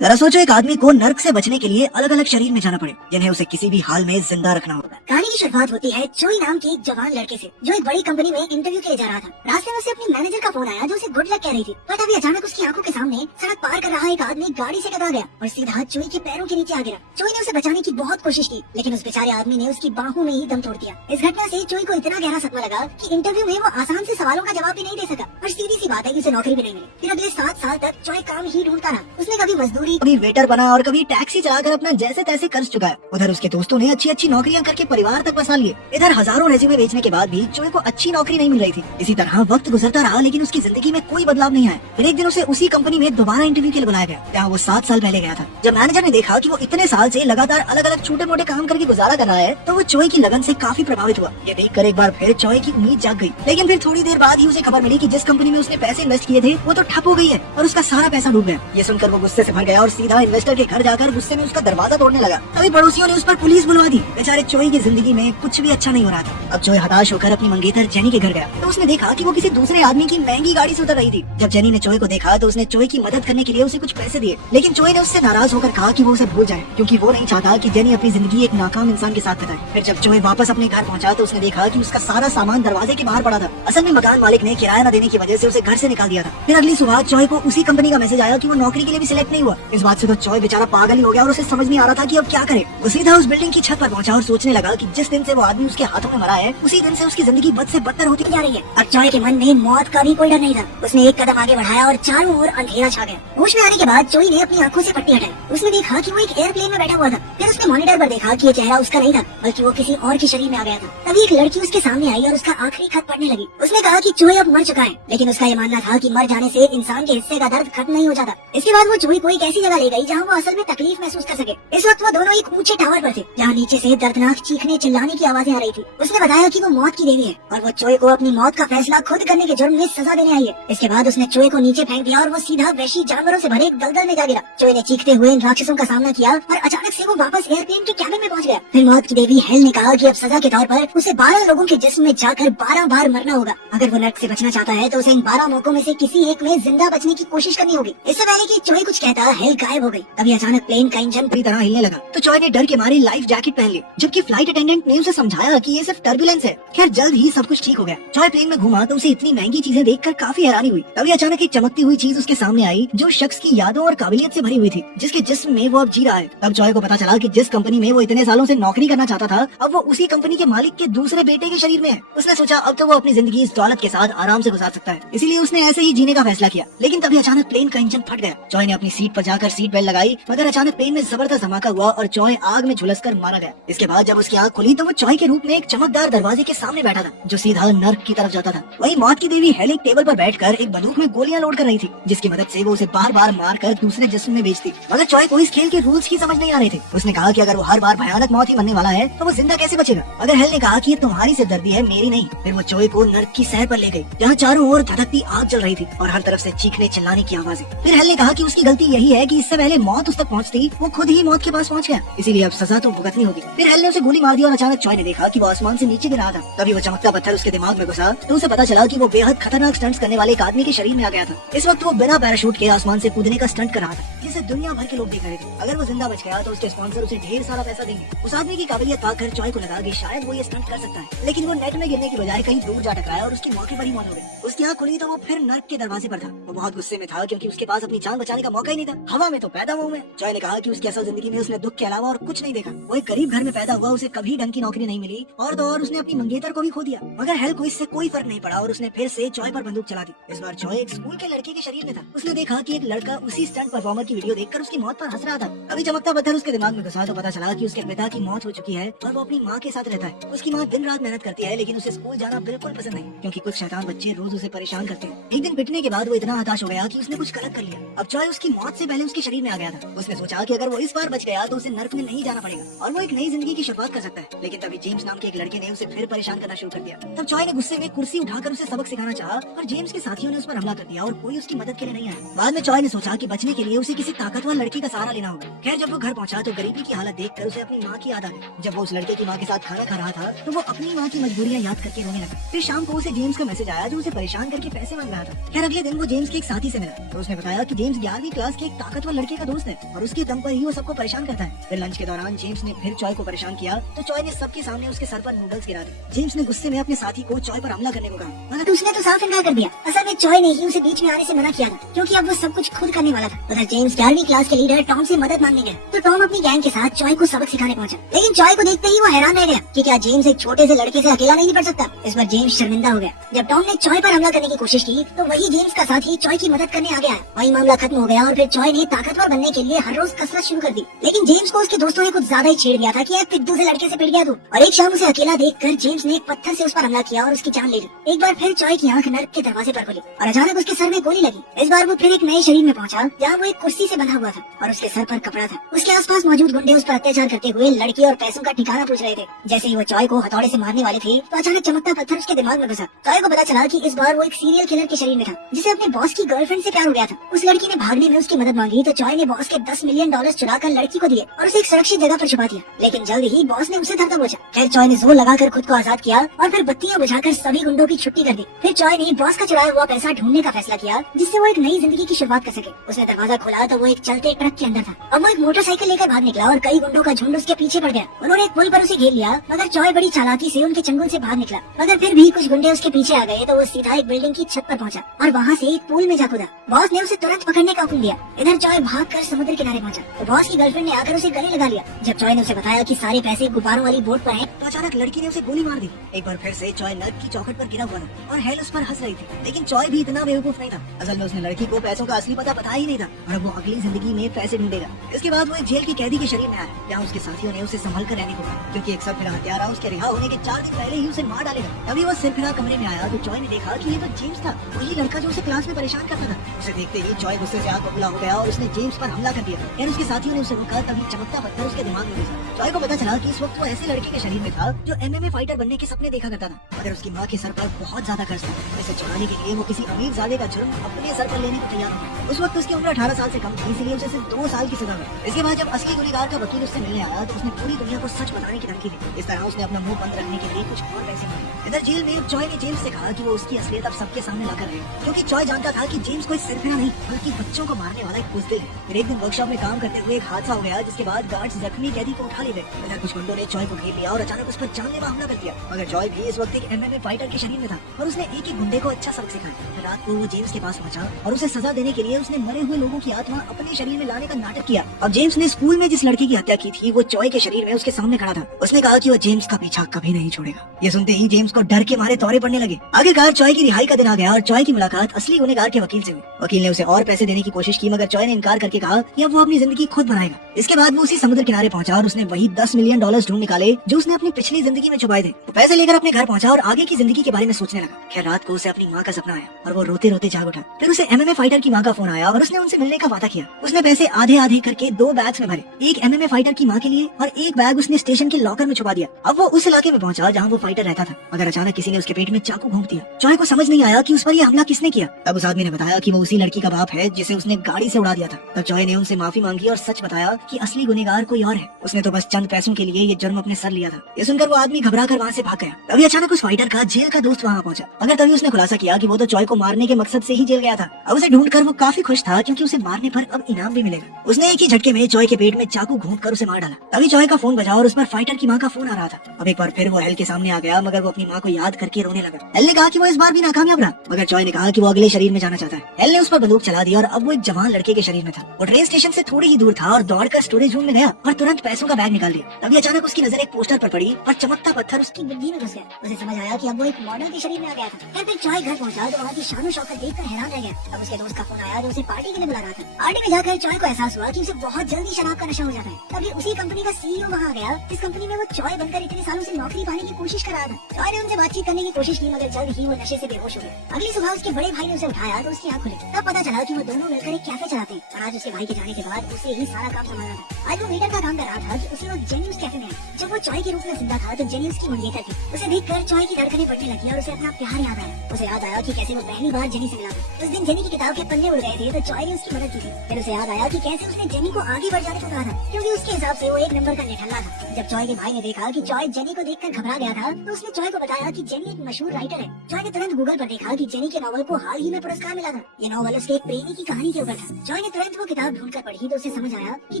जरा सोचो एक आदमी को नर्क से बचने के लिए अलग अलग शरीर में जाना पड़े जिन्हें उसे किसी भी हाल में जिंदा रखना होगा। कहानी की शुरुआत होती है चोई नाम के एक जवान लड़के से जो एक बड़ी कंपनी में इंटरव्यू के लिए जा रहा था। रास्ते में उसे अपनी मैनेजर का फोन आया जो उसे गुड लक कह रही थी, पर तभी अचानक उसकी आंखों के सामने सड़क पार कर रहा एक आदमी गाड़ी से टकरा गया और सीधा चोई के पैरों के नीचे आ गिरा। चोई ने उसे बचाने की बहुत कोशिश की, लेकिन उस बेचारे आदमी ने उसकी बाहों में ही दम तोड़ दिया। इस घटना से चोई को इतना गहरा सदमा लगा कि इंटरव्यू में वो आसान से सवालों का जवाब भी नहीं दे सका और सीधी सी बात है कि उसे नौकरी भी नहीं मिली। फिर अगले 7 साल तक चोई काम ही ढूंढता रहा। उसने कभी मजदूरी, कभी वेटर बना और कभी टैक्सी चलाकर अपना जैसे तैसे कर्ज चुकाया। उधर उसके दोस्तों ने अच्छी अच्छी नौकरियां करके परिवार तक बसा लिए। इधर हजारों रेज़्यूमे बेचने के बाद भी चोई को अच्छी नौकरी नहीं मिल रही थी। इसी तरह वक्त गुजरता रहा लेकिन उसकी जिंदगी में कोई बदलाव नहीं आया। फिर एक दिन उसे उसी कंपनी में दोबारा इंटरव्यू के लिए बुलाया गया जहाँ वो 7 साल पहले गया था। जब मैनेजर ने देखा कि वो इतने साल से लगातार अलग अलग छोटे मोटे काम करके गुजारा कर रहा है तो वो चोई की लगन से काफी प्रभावित हुआ। ये देखकर एक बार फिर चोई की उम्मीद जाग गई। लेकिन फिर थोड़ी देर बाद ही उसे खबर मिली कि जिस कंपनी में उसने पैसे इन्वेस्ट किए थे वो तो ठप हो गई है और उसका सारा पैसा डूब गया। ये सुनकर वो गुस्से से भर गया और सीधा इन्वेस्टर के घर जाकर गुस्से में उसका दरवाजा तोड़ने लगा। तभी पड़ोसियों ने उस पर पुलिस बुलवा दी। बेचारे चोई की जिंदगी में कुछ भी अच्छा नहीं हो रहा था। अब चोई हताश होकर अपनी मंगेतर जेनी के घर गया तो उसने देखा कि वो किसी दूसरे आदमी की महंगी गाड़ी से उतर रही थी। जब जेनी ने चोई को देखा तो उसने चोई की मदद करने के लिए उसे कुछ पैसे दिए, लेकिन चोई ने उससे नाराज होकर कहा कि वो उसे भूल जाए क्योंकि वो नहीं चाहता कि जेनी अपनी जिंदगी एक नाकाम इंसान के साथ बिताए। फिर जब चोई वापस अपने घर पहुंचा तो उसने देखा कि उसका सारा सामान दरवाजे के बाहर पड़ा था। असल में मकान मालिक ने किराया न देने की वजह से उसे घर से निकाल दिया था। फिर अगली सुबह चोई को उसी कंपनी का मैसेज आया कि वो नौकरी के लिए भी सिलेक्ट नहीं हुआ। इस बात से तो चोई बेचारा पागल ही हो गया और उसे समझ नहीं आ रहा था कि अब क्या करे। वो सीधा उस बिल्डिंग की छत पर पहुंचा और सोचने लगा कि जिस दिन से वो आदमी उसके हाथों में मरा है उसी दिन से उसकी जिंदगी बद से बदतर होती जा रही है। अब चोई के मन में मौत का भी कोई डर नहीं था। उसने एक कदम आगे बढ़ाया और चारों ओर अंधेरा छा गया। होश में आने के बाद चोई ने अपनी आंखों से पट्टी हटाई। उसने देखा कि वो एक एयरप्लेन में बैठा हुआ था। फिर उसने मॉनिटर पर देखा कि ये चेहरा उसका नहीं था बल्कि वो किसी और के शरीर में आ गया था। तभी एक लड़की उसके सामने आई और उसका आखिरी खत पढ़ने लगी। उसने कहा कि चोई अब मर चुका है, लेकिन उसका ये मानना था कि मर जाने से इंसान के हिस्से का दर्द खत्म नहीं हो जाता। इसके बाद वो चोई को एक ऐसी जगह ले गई जहाँ वो असल में तकलीफ महसूस कर सके। इस वक्त वो दोनों एक ऊंचे टावर पर थे जहाँ नीचे से दर्दनाक चीखने चिल्लाने की आवाजें आ रही थी। उसने बताया कि वो मौत की देवी है और वो चोई को अपनी मौत का फैसला खुद करने के जुर्म में सजा देने आई है। इसके बाद उसने चोई को नीचे फेंक दिया और वो सीधा वहशी जानवरों से भरे एक दलदल में जा गिरा। चोई ने चीखते हुए इन राक्षसों का सामना किया और अचानक से वो वापस एयरप्लेन के कैबिन में पहुंच गया। फिर मौत की देवी हेल ने कहा कि अब सजा के तौर पर उसे 12 लोगों के जिस्म में जाकर 12 बार मरना होगा। अगर वो नर्क से बचना चाहता है तो उसे इन 12 मौकों में से किसी एक में जिंदा बचने की कोशिश करनी होगी। इससे पहले कि चोई कुछ कहता हेल गायब हो गई। तभी अचानक प्लेन का इंजन पूरी तरह हिलने लगा तो चोई ने डर के मारे लाइफ जैकेट पहन ली, जबकि फ्लाइट अटेंडेंट ने उसे समझाया कि ये सिर्फ टर्बुलेंस है। खैर जल्द ही सब कुछ ठीक हो गया। चोई प्लेन में घूमा तो उसे इतनी महंगी चीजें देखकर काफी हैरानी हुई। तभी अचानक एक चमकती हुई चीज उसके सामने आई जो शख्स की यादों और काबिलियत से भरी हुई थी, जिसके जिस्म में वो अब जी रहा है। तब चोई को पता चला कि जिस कंपनी में वो इतने सालों से नौकरी करना चाहता था अब वो उसी कंपनी के मालिक के दूसरे बेटे के शरीर में है। उसने सोचा अब तो वो अपनी जिंदगी इस दौलत के साथ आराम से गुजार सकता है, इसीलिए उसने ऐसे ही जीने का फैसला किया। लेकिन तभी अचानक प्लेन का इंजन फट गया। चोई ने अपनी सीट पर जाकर सीट बेल्ट लगाई, मगर अचानक प्लेन में जबरदस्त धमाका हुआ और चोई आग में झुलसकर मारा गया। इसके बाद जब उसकी आंख खुली तो वो चोई के रूप में एक चमकदार दरवाजे के सामने बैठा था जो सीधा नर्क की तरफ जाता था। वही मौत की देवी हेल एक टेबल पर बैठकर एक बंदूक में गोलियां लोड कर रही थी, जिसकी मदद से वो उसे बार बार मार कर दूसरे जिस्म में बेचती। मगर चोई को इस खेल के रूल्स की समझ नहीं आ रहे थे। उसने कहा कि अगर वो हर बार भयानक मौत ही मरने वाला है तो वो जिंदा कैसे बचेगा। अगर हेल ने कहा कि ये तुम्हारी सिरदर्दी है मेरी नहीं। फिर वो चोई को नर्क की सैर पर ले गई जहाँ चारों ओर धधकती आग जल रही थी और हर तरफ से चीखने चिल्लाने की आवाजें। फिर हेल ने कहा कि उसकी गलती यही है कि इससे पहले मौत उस तक पहुँचती वो खुद ही मौत के पास पहुँच गया, इसीलिए अब सजा तो भुगतनी होगी। फिर हेल ने उसे गोली मार दी और अचानक चोई ने देखा कि वो आसमान से नीचे गिर रहा था। तभी वो चमकता पत्थर उसके दिमाग में घुसा तो उसे पता चला कि वो बेहद खतरनाक स्टंट्स करने वाले एक आदमी के शरीर में आ गया था। इस वक्त वो बिना पैराशूट के आसमान से कूदने का स्टंट कर रहा था जिसे दुनिया भर के लोग देख रहे थे। अगर वो जिंदा बच गया तो उसके स्पॉन्सर उसे ढेर सारा पैसा देंगे। उस आदमी की काबिलियत पाकर चोई को लगा कि शायद वो ये स्टंट कर सकता है, लेकिन वो नेट में गिरने की बजाय कहीं दूर जा टकराया और उसकी मौके पर ही मौत हो गई। उसकी आंख खुली तो वो फिर नर्क के दरवाजे पर था। वो बहुत गुस्से में था क्योंकि उसके पास अपनी जान बचाने का मौका ही नहीं था। हवा में तो पैदा हुआ मैं। चोई ने कहा कि उसकी असल जिंदगी में उसने दुख के अलावा और कुछ नहीं देखा। वो एक गरीब घर में पैदा हुआ, उसे कभी ढंग की नौकरी नहीं मिली और तो और उसने अपनी मंगेतर को भी खो दिया। मगर हेल को इससे कोई फर्क नहीं पड़ा और उसने फिर से चोई पर बंदूक चला दी। इस बार चोई एक स्कूल के लड़के के शरीर में था। उसने देखा कि एक लड़का उसी स्टंट परफॉर्मर की वीडियो देखकर उसकी मौत पर हंस रहा था। अभी चमकता पत्थर उसके दिमाग में घुसा तो पता चला कि उसके पिता की मौत हो चुकी है और वो अपनी माँ के साथ रहता है। उसकी माँ दिन रात मेहनत करती है लेकिन उसे स्कूल जाना बिल्कुल पसंद नहीं क्योंकि कुछ शैतान बच्चे रोज उसे परेशान करते हैं। एक दिन पिटने के बाद वो इतना हताश हो गया कि उसने कुछ गलत कर लिया। अब चोई उसकी मौत से पहले उसके शरीर में आ गया था। उसने सोचा कि अगर वो इस बार बच गया तो उसे नर्क में नहीं जाना पड़ेगा और वो एक नई जिंदगी की शुरुआत कर सकता है। लेकिन तभी जेम्स नाम के एक लड़के ने उसे फिर परेशान करना शुरू कर दिया। तब चोई ने गुस्से में कुर्सी उठाकर उसे सबक सिखाना चाहा पर जेम्स के साथियों ने उस पर हमला कर दिया और कोई उसकी मदद के लिए नहीं आया। बाद में चोई ने सोचा कि बचने के लिए उसे किसी ताकतवर लड़की का सहारा लेना होगा। खैर जब वो घर पहुंचा तो गरीबी की हालत देखकर उसे अपनी माँ की याद आ गई। जब वो उस लड़के की माँ के साथ खाना खा रहा था तो वो अपनी माँ की मजबूरियाँ याद करके रोने लगा। फिर शाम को उसे जेम्स का मैसेज आया जो उसे परेशान करके पैसे मांग रहा था। खैर अगले दिन वो जेम्स के एक साथी से मिला तो उसने बताया कि जेम्स 11वीं क्लास के एक ताकतवर लड़के का दोस्त है और उसके दम पर ही वो सबको परेशान करता है। फिर लंच के दौरान जेम्स ने फिर चॉय को परेशान किया तो चॉय ने सबके सामने उसके सर पर नूडल्स गिरा दिए। जेम्स ने गुस्से में अपने साथी को चॉय पर हमला करने को कहा, मगर उसने तो साफ इनकार कर दिया। असल में चॉय ने ही उसे बीच में आने से मना किया था, क्योंकि अब वो सब कुछ खुद करने वाला था। उधर जेम्स 11वीं क्लास के लीडर टॉम से मदद मांगने गया तो टॉम अपनी गैंग के साथ चॉय को सबक सिखाने पहुंचा। लेकिन चॉय को देखते ही वो हैरान रह गया कि क्या जेम्स एक छोटे से लड़के से अकेला नहीं पड़ सकता। इस पर जेम्स शर्मिंदा हो गया। जब टॉम ने चॉय पर हमला करने की कोशिश की तो वही जेम्स का साथी चॉय की मदद करने आ गया। वही मामला खत्म हो गया और फिर चॉय ने ताकतवर बनने के लिए हर रोज कसरत शुरू कर दी। लेकिन जेम्स को उसके दोस्तों ने कुछ ज्यादा ही छेड़ दिया था कि एक पिद्दू से लड़के से पिट गया तू। और एक शाम उसे अकेला देखकर जेम्स ने एक पत्थर से उस पर हमला किया और उसकी जान ले ली। एक बार फिर चॉय की आंख नर्क के दरवाजे पर खुली और अचानक उसके सर में गोली लगी। इस बार वो फिर एक नए शरीर में पहुंचा जहाँ वो एक कुर्सी से बंधा हुआ था और उसके सर पर कपड़ा था। उसके आसपास मौजूद गुंडे उस पर अत्याचार करते हुए लड़की और पैसों का ठिकाना पूछ रहे थे। जैसे ही वो चॉय को हथौड़े से मारने वाले थे तो अचानक चमकता पत्थर उसके दिमाग में घुसा। चॉय को पता चला कि इस बार वो एक सीरियल किलर के शरीर में था जिसे अपने बॉस की गर्लफ्रेंड से प्यार हो गया था। उस लड़की ने भागने में उसकी मदद मांगी तो चॉय ने बॉस के $10 मिलियन चुरा कर लड़की को दिए और उसे एक सुरक्षित जगह पर छुपा दिया। लेकिन जल्द ही बॉस ने उसे धर दबोचा। फिर चॉय ने जोर लगाकर खुद को आजाद किया और फिर बत्तियां बुझाकर सभी गुंडों की छुट्टी कर दी। फिर चॉय ने बॉस का चुराया हुआ पैसा ढूंढने का फैसला किया जिससे वो एक नई जिंदगी की शुरुआत कर सके। उसने दरवाजा खोला तो वो एक चलते ट्रक के अंदर था। अब वो एक मोटरसाइकिल लेकर बाहर निकला और कई गुंडों का झुंड उसके पीछे पड़ गया। उन्होंने एक पुल पर उसे घेर लिया मगर चॉय बड़ी चालाकी से उनके चंगुल से बाहर निकला। मगर फिर भी कुछ गुंडे उसके पीछे आ गए तो वो सीधा एक बिल्डिंग की छत पर पहुंचा और वहाँ से एक पूल में जा कूदा। बॉस ने उसे तुरंत पकड़ने का हुक्म दिया। इधर चॉय भागकर समुद्र किनारे पहुंचा तो बॉस की गर्लफ्रेंड ने आकर उसे गले लगा लिया। जब चॉय ने उसे बताया कि सारे पैसे गुब्बारों वाली बोट पर हैं तो अचानक लड़की ने उसे गोली मार दी। एक बार फिर से चॉय नर्क की चौखट पर गिरा हुआ था और हेल उस पर हंस रही थी। लेकिन चॉय भी इतना बेवकूफ नहीं था। असल में उसने लड़की को पैसों का असली पता पता ही नहीं था और अब वो अगली जिंदगी में पैसे ढूंढेगा। इसके बाद वो एक जेल की कैदी के शरीर में आया जहाँ उसके साथियों ने उसे संभल कर रहने को कहा, क्योंकि एक सरफिरा हत्यारा उसके रिहा होने के 4 दिन पहले ही उसे मार डालेगा। तभी वो सिरफिरा कमरे में आया तो चॉय ने देखा कि ये तो जेम्स था, वही लड़का जो उसे क्लास में परेशान करता था। उसे देखते ही चॉय गुस्से से आग बबूला हो गया और उसने जेम्स पर हमला कर दिया। यार उसके साथियों ने उसे रोका तभी चमकता पत्थर उसके दिमाग में घुसा। चॉय को पता चला कि इस वक्त वो ऐसे लड़के के शरीर में था जो MMA फाइटर बनने के सपने देखा करता था, मगर उसकी माँ के सर पर बहुत ज्यादा कर्ज था। इसे छुड़ाने के लिए वो किसी अमीर ज़ादे का जुर्म अपने सर पर लेने को तैयार हो। उस वक्त उसकी उम्र 18 साल से कम थी, इसलिए उसे सिर्फ 2 साल की सजा हुई। इसके बाद जब असली गुनहगार का वकील उससे मिलने आया तो उसने पूरी दुनिया को सच बताने की धमकी दी। इस तरह उसने अपना मुंह बंद रखने के लिए कुछ और पैसे मांगे। इधर जेल में चॉय ने जेम्स से कहा कि वो उसकी असलियत अब सबके सामने लाकर रहे, क्योंकि चॉय जानता था कि जेम्स कोई सिरफिरा नहीं बल्कि बच्चों को मारने वाला एक बुज़दिल है। फिर एक दिन वर्कशॉप में काम करते हुए एक हादसा हो गया जिसके बाद गार्ड्स जख्मी कैदी को उठा ले गए। इधर कुछ गुंडों ने चॉय को घेर लिया और अचानक उस पर जानलेवा हमला कर दिया, मगर चॉय भी इस वक्त एक MMA फाइटर के शरीर में था और उसने एक ही गुंडे को अच्छा सबक सिखाया। फिर रात को वो जेम्स के पास पहुंचा और उसे सजा देने के लिए उसने मरे हुए लोगों की आत्मा अपने शरीर में लाने का नाटक किया। अब जेम्स ने स्कूल में जिस लड़की की हत्या की थी वो चॉय के शरीर में उसके सामने खड़ा था। उसने कहा कि वो जेम्स का पीछा कभी नहीं छोड़ेगा। ये सुनते ही जेम्स को डर के मारे दौरे पड़ने लगे। आखिरकार चॉय की रिहाई का दिन आ गया और चॉय की मुलाकात असली गुनहगार के वकील से हुई। वकील ने उसे और पैसे देने की कोशिश की मगर चॉय ने इनकार करके कहा कि अब वो अपनी जिंदगी खुद बनाएगा। इसके बाद वो उसी समुद्र किनारे पहुंचा और उसने वही $10 मिलियन ढूंढ निकाले जो उसने अपनी पिछली जिंदगी में छुपाए थे। वो पैसे लेकर अपने घर पहुंचा और आगे की जिंदगी के बारे में सोचने लगा। खैर रात को उसे अपनी माँ का सपना आया और वो रोते रोते जाग उठा। फिर उसे MMA फाइटर की माँ का फोन आया और उसने उनसे मिलने का वादा किया। उसने पैसे आधे आधे करके 2 बैग्स में भरे, एक MMA फाइटर की माँ के लिए और एक बैग उसने स्टेशन के लॉकर में छुपा दिया। अब वो उस इलाके में पहुंचा जहाँ वो फाइटर रहता था, मगर अचानक किसी ने उसके पेट में चाकू घोंप दिया। चॉय को समझ नहीं आया कि उस पर ये हमला किसने किया। तब उस आदमी ने बताया कि वो उसी लड़की का बाप है जिसे उसने गाड़ी से उड़ा दिया था। तब चॉय ने उनसे माफी मांगी और सच बताया कि असली गुनहगार कोई और है। उसने तो बस चंद पैसों के लिए ये जुर्म अपने सर लिया था। ये सुनकर वो आदमी घबरा कर वहाँ से भाग गया। तभी अचानक उस फाइटर का जेल का दोस्त वहाँ पहुंचा, मगर तभी उसने खुलासा किया कि वो तो चॉय को मारने के मकसद से ही जेल गया था। अब उसे ढूंढकर वो काफी खुश था क्योंकि उसे मारने पर अब इनाम भी मिलेगा। उसने एक ही झटके में चॉय के पेट में चाकू घोंपकर उसे मार डाला। तभी चॉय का फोन बजा और उस पर फाइटर की माँ का फोन आ रहा था। अब एक बार फिर वो हेल के सामने आ गया, मगर वो अपनी माँ को याद करके रोने लगा। हेल ने कहा कि वो इस बार भी नाकामयाब रहा, मगर चॉय ने कहा कि वो अगले शरीर में जाना चाहता है। हेल ने उस पर बंदूक चला दी और अब वो एक जवान लड़के के शरीर में था। वो ट्रेन स्टेशन से थोड़ी ही दूर था और दौड़कर स्टोरेज रूम में गया और तुरंत पैसों का बैग निकाल लिया। तभी अचानक उसकी नजर एक पोस्टर पर पड़ी और चमकता पत्थर उसकी बुद्धि में घुस गया। उसे समझ आया कि अब वो एक मॉडल के शरीर में आ गया था। फिर चॉय घर पहुंचा तो वहाँ की शानो शौकत देखकर हैरान रह गया। अब उसके दोस्त का फोन आया जो उसे पार्टी के लिए बुला रहा था। पार्टी में जाकर चॉय को एहसास हुआ कि उसे बहुत जल्दी शराब का नशा हो जाता है। तभी उसी कंपनी का CEO वहाँ आ गया जिस कंपनी में वो चॉय बनकर इतने सालों से नौकरी पाने की कोशिश कर रहा था। चॉय ने उनसे बातचीत करने की कोशिश की मगर जल्द ही वो नशे से बेहोश हो गया। अगली सुबह उसके बड़े भाई ने उसे उठाया तो उसकी आँख खुली। तब पता चला कि वो दोनों मिलकर एक कैफे चलाते हैं और आज उसके भाई के जाने के बाद उसे ही सारा काम संभालना था। आज वो वेटर का काम कर रहा था कि उसी वक्त जेनी उस कैफे में आई। जब वो चॉय के रूप में जिंदा था तो जेनी उसकी मंगेतर थी। उसे देखकर चॉय की धड़कनें बढ़ने लगी और उसे अपना प्यार याद आया। उसे याद आया कि कैसे वो पहली बार जेनी से मिला था। उस दिन जेनी की किताब के पन्ने उड़ गए थे तो चॉय ने उसकी मदद की थी। फिर उसे याद आया कि कैसे उसने जेनी को आगे बढ़ जाने को कहा था क्योंकि उसके हिसाब से वो 1 नंबर का निठल्ला था। जब चॉय के भाई ने देखा कि चॉय जेनी को देखकर घबरा गया था तो उसने चॉय को बताया कि जेनी एक मशहूर राइटर है। चॉय ने तुरंत गूगल पर देखा कि जेनी के नॉवल को हाल ही में पुरस्कार मिला था। ये नॉवल उसके एक प्रेमी की कहानी के ऊपर था। चॉय जॉय ने तुरंत वो किताब ढूंढकर पढ़ी तो उसे समझ आया कि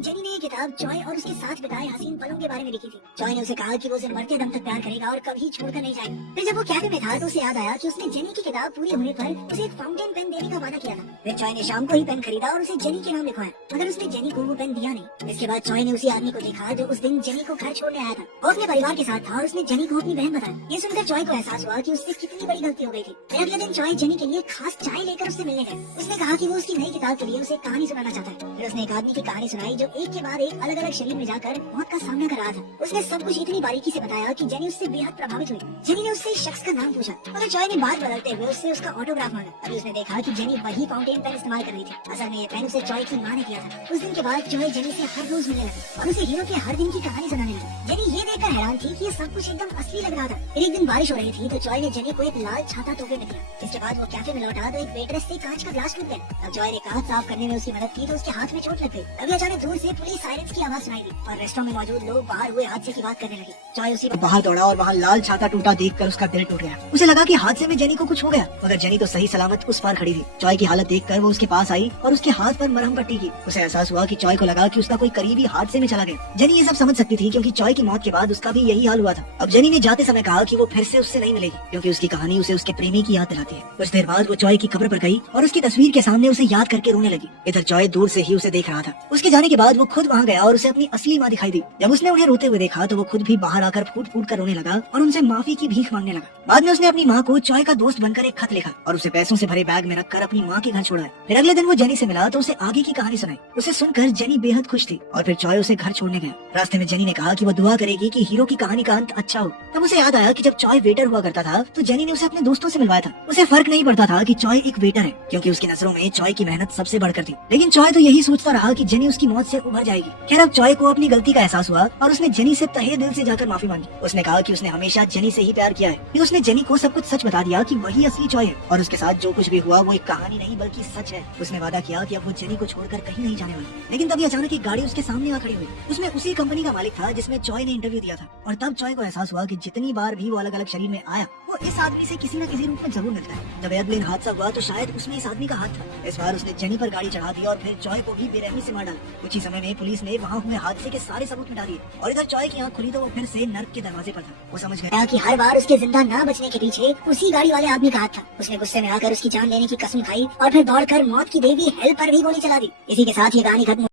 जेनी ने ये किताब जॉय और उसके साथ बिताए हसीन पलों के बारे में लिखी थी। जॉय ने उसे कहा कि वो उसे मरते दम तक प्यार करेगा और कभी छोड़कर नहीं जाएगा। फिर जब वो कैफे में था तो उसे याद आया कि उसने जेनी की किताब पूरी होने पर उसे एक फाउंटेन पेन देने का वादा किया था। फिर जॉय ने शाम को ही पेन खरीदा और उसे जेनी के नाम लिखवाया, मगर उसने जेनी को वो पेन दिया नहीं। इसके बाद जॉय ने उसी आदमी को देखा जो उस दिन जेनी को घर छोड़ने आया था। वो अपने परिवार के साथ था और उसने जेनी को अपनी बहन बताया। ये सुनकर जॉय को एहसास हुआ कि उससे कितनी बड़ी गलती हो गई थी। फिर अगले दिन जॉय जेनी के लिए खास चाय लेकर उससे मिलने गए। उसने कहा कि वो उसकी नई किताब के लिए उसे एक कहानी सुनाना चाहता है। फिर उसने एक आदमी की कहानी सुनाई जो एक के बाद एक अलग अलग शरीर में जाकर मौत का सामना कर रहा था। उसने सब कुछ इतनी बारीकी से बताया कि जेनी उससे बेहद प्रभावित हुई। जेनी ने उससे इस शख्स का नाम पूछा, मगर जॉय ने बात बदलते हुए उससे उसका ऑटोग्राफ मांगा। अभी उसने देखा कि जेनी वही फाउंटेन पेन इस्तेमाल कर रही थी। असल में ये पेन उसे जॉय की माँ ने किया था। उस दिन के बाद जॉय जेनी से हर रोज मिलने लगी और उसे हीरो के हर दिन की कहानी सुनाने लगी। जेनी ये देखकर हैरान थी कि ये सब कुछ एकदम असली लग रहा था। फिर एक दिन बारिश हो रही थी तो जॉय ने जेनी को एक लाल छाता तोहफे में दिया। इसके बाद वो कैफे में लौटा तो एक वेटरेस से कांच का ग्लास टूट गया। अब जॉय ने कांच साफ करने में उसकी मदद की तो उसके हाथ में चोट लग गई। अभी अचानक दूर से पुलिस सायरन्स की आवाज सुनाई दी और रेस्टोरेंट में मौजूद लोग बाहर हुए हादसे की बात करने लगे। जॉय उसी बाहर दौड़ा और वहाँ लाल छाता टूटा देखकर उसका दिल टूट गया। उसे लगा कि हादसे में जेनी को कुछ हो गया, मगर जेनी तो सही सलामत उस पार खड़ी थी। जॉय की हालत देखकर वो उसके पास आई और उसके हाथ पर मरहम पट्टी की। उसे एहसास हुआ कि जॉय को लगा कि उसका कोई करीबी हादसे में चला गया। जेनी ये सब समझ सकती थी क्योंकि जॉय की मौत के बाद उसका भी यही हाल हुआ था। अब जेनी ने जाते समय कहा कि वो फिर से उससे नहीं मिलेगी क्योंकि उसकी कहानी उसे उसके प्रेमी की याद दिलाती है। कुछ देर बाद वो जॉय की कब्र पर गई और उसकी तस्वीर के सामने उसे याद करके रोने लगी। इधर जॉय दूर से ही उसे देख रहा था। उसके जाने के बाद वो खुद वहाँ गया और उसे अपनी असली माँ दिखाई दी। जब उसने उन्हें रोते हुए देखा तो वो खुद भी बाहर आकर फूट फूट कर रोने लगा और उनसे माफी की भीख मांगने लगा। बाद में उसने अपनी माँ को जॉय का दोस्त बनकर एक खत लिखा और उसे पैसों से भरे बैग में रखकर अपनी माँ के घर छोड़ा। फिर अगले दिन वो जेनी से मिला तो उसे आगे की कहानी सुनाई। उसे सुनकर जेनी बेहद खुश थी और फिर जॉय उसे घर छोड़ने गया। रास्ते में जेनी ने कहा कि वो दुआ करेगी कि हीरो की कहानी का अंत अच्छा हो। तब उसे याद आया कि जब जॉय वेटर हुआ करता था तो जेनी ने उसे अपने दोस्तों से मिलवाया था। उसे फर्क नहीं पड़ता था कि जॉय एक वेटर है क्योंकि उसकी नजरों में जॉय की मेहनत सबसे बढ़कर थी। लेकिन जॉय तो यही सोचता रहा कि जेनी उसकी मौत से उभर जाएगी। खैर अब जॉय को अपनी गलती का एहसास हुआ और उसने जेनी से तहे दिल से जाकर माफी मांगी। उसने कहा कि उसने हमेशा जेनी से ही प्यार किया है। फिर उसने जेनी को सब कुछ सच बता दिया कि वही असली जॉय है और उसके साथ जो कुछ भी हुआ वो एक कहानी नहीं बल्कि सच है। उसने वादा किया कि अब वो जेनी को छोड़कर कहीं नहीं जाने वाली। लेकिन तभी अचानक एक गाड़ी उसके सामने आ खड़ी हुई। उसमें उसी कंपनी का मालिक था जिसमें जॉय ने इंटरव्यू दिया था और तब जॉय को एहसास हुआ कि जितनी बार भी वो अलग अलग शरीर में आया वो इस आदमी से किसी न किसी रूप में जरूर मिलता है। जब एयरप्लेन हादसा हुआ तो शायद उसमें इस आदमी का हाथ था। इस बार उसने जेनी पर गाड़ी चढ़ा दी और फिर जॉय को भी बेरहमी से मार डाला। कुछ ही समय में पुलिस ने वहाँ हुए हादसे के सारे सबूत मिटा दिए और इधर जॉय की आंख खुली तो वो फिर से नर्क के दरवाजे पर था। वो समझ गया कि हर बार उसके जिंदा ना बचने के पीछे उसी गाड़ी वाले आदमी का हाथ था। उसने गुस्से में आकर उसकी जान लेने की कसम खाई और फिर दौड़कर मौत की देवी हेल पर भी गोली चला दी। इसी के साथ ये कहानी खत्म।